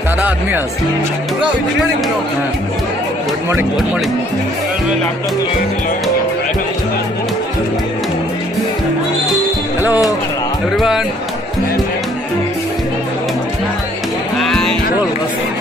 दादा आदमी आज good morning good morning hello everyone बोल बस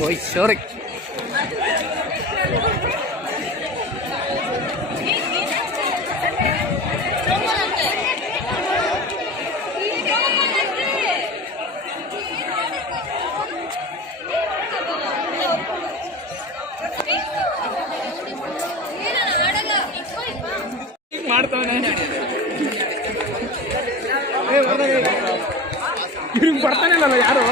Boy, sorry. ಬರ್ತಾನಿಲ್ಲ ಯಾರು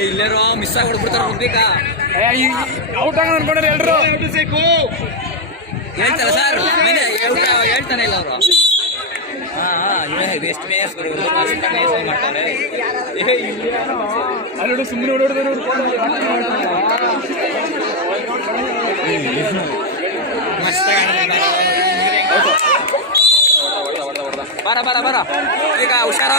ಇಲ್ಲೇರೋ ಮಿಸ್ ಆಗಿ ಹೊಡ್ಬಿಡ್ತಾರ ಬೇಕಾ ಔಟ್ ಆಗ ಅನ್ಕೊಂಡ್ರೆ ಎಲ್ರು ಹೇಳ್ತಾರ ಸರ್ ಹೇಳ್ತಾನೆ ಇಲ್ಲ ಅವರು ವೆಸ್ಟ್ ಮೇಸ್ ಮಾಡ್ತಾರೆ ಅಲ್ಲಿ ಸುಮ್ಮನೆ ಓಡೋಡಿದ್ರು ಮಸ್ತ್ ಬರ ಈಗ ಹುಷಾರ